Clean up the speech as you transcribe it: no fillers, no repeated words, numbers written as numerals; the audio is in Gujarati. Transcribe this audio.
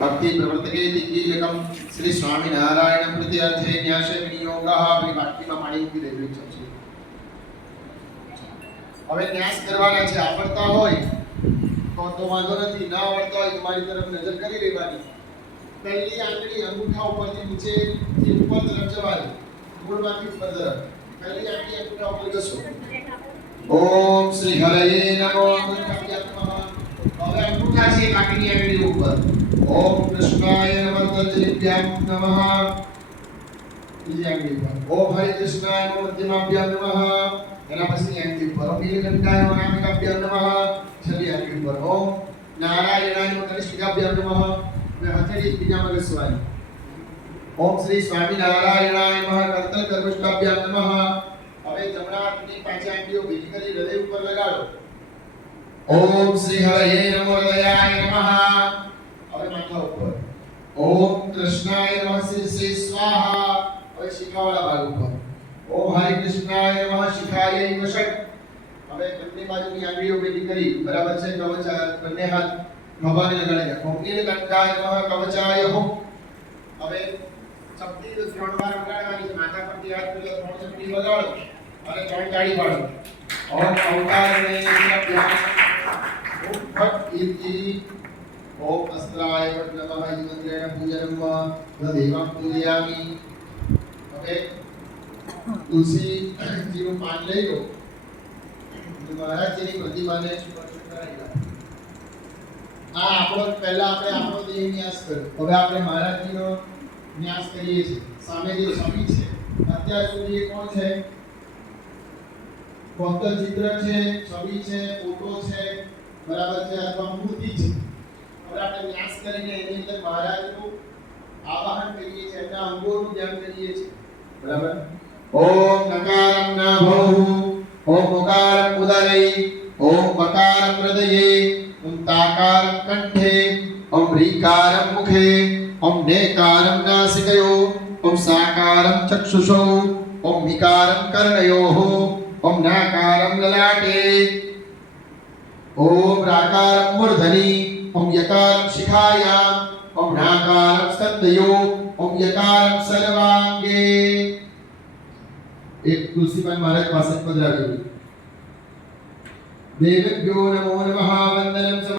भक्ति प्रवर्तके कीलकम श्री स्वामीनारायण प्रत्यर्थे न्यासे विनियोगः अपनी वाक्य में पाणी મૂકી દેજો છે હવે ન્યાસ કરવાના છે આવડતા હોય તો વાંધો નથી ના આવડતા હોય તો મારી તરફ નજર કરી લેવાની પહેલી આંગળી અંગૂઠા ઉપરથી નીચે થી ઉપર તરફ જવાની મૂળમાંથી ઉપર તરફ પહેલી આંગળી અંગૂઠા ઉપર ઘસો ઓમ શ્રી હરયે નમો હવે અંગૂઠા છે બાકીની આંગળી ઉપર ओम कृष्णाय नमः तज्जिभ्यां नमः બીજી આંગળી પર ઓમ હરે કૃષ્ણાય નમઃ મધ્યમાભ્યામ નમઃ એના પછી આંગળી પર ઓમ નીલકંઠાય નમઃ નામિકાભ્યામ નમઃ છેલ્લી આંગળી પર ઓમ નારાયણાય નમઃ કનિષ્ઠિકાભ્યામ નમઃ અને હથેળી બીજામાં ઘસવાની ઓમ શ્રી સ્વામિનારાયણાય નમઃ કરતલ કર્મષ્ટાભ્યામ નમઃ હવે જમણા હાથની પાંચ આંગળીઓ ભેગી કરી હૃદય ઉપર લગાડો ઓમ શ્રી હરયે નમો હૃદયાય નમઃ હવે માથા ઉપર ઓમ કૃષ્ણાય નમઃ શ્રી સ્વાહા હવે શિખાવાળા ભાગ ઉપર ઓમ હરે કૃષ્ણાય નમઃ શિખાય વશટ હવે બંને બાજુની આંગળીઓ ભેગી કરી બરાબર છે કવચ બંને હાથ ખભાને લગાડી દે ઓમ નીલકંઠાય નમઃ કવચાય હો હવે ચપટી ત્રણ વાર વગાડવાની છે માથા પરથી હાથ પેલા ત્રણ ચપટી વગાડો અને ત્રણ તાળી પાડો ઓમ ઓંકારને નમઃ ઓમ ફટ ઇતિ ओम अस्त्राय नमः इंद्रेण पूजनम व देवं पूजयामि ओके तुलसी जी નું પાન લઈ લો તો મહારાજજીની પ્રતિમાને સ્પર્શ કરાવી આ આપણો પહેલા આપણે આપણો દેહ ન્યાસ કર્યો હવે આપણે મહારાજજીનો ન્યાસ કરીએ છીએ સામે જે છબી છે અત્યાર સુધી કોણ છે ફક્ત ચિત્ર છે છબી છે ફોટો છે બરાબર છે અથવા મૂર્તિ છે और આપણે ન્યાસ કરીને એની અંદર મહારાજનું આવાહન કરીએ છીએ એમના અંગોનું ધ્યાન કરીએ છીએ બરાબર ઓમ નકારમ નાભૌ ઓમ ઓકારમ ઉદરે ઓમ મકારમ હૃદયે ઓમ તાકારમ કંઠે ઓમ રીકારમ મુખે ઓમ નેકારમ નાસિકયો ઓમ સાકારમ ચક્ષુષો ઓમ વિકારમ કર્ણયોઃ ઓમ નાકારમ લલાટે ओम राकारं मूर्धनि ओम यकारं शिखायां ओम नाकारं स्तंदयो ओम यकारं सर्वांगे एक तुलसीपान महाराज पासे पधराव्યું देवेभ्यो नमो नमः वंदनं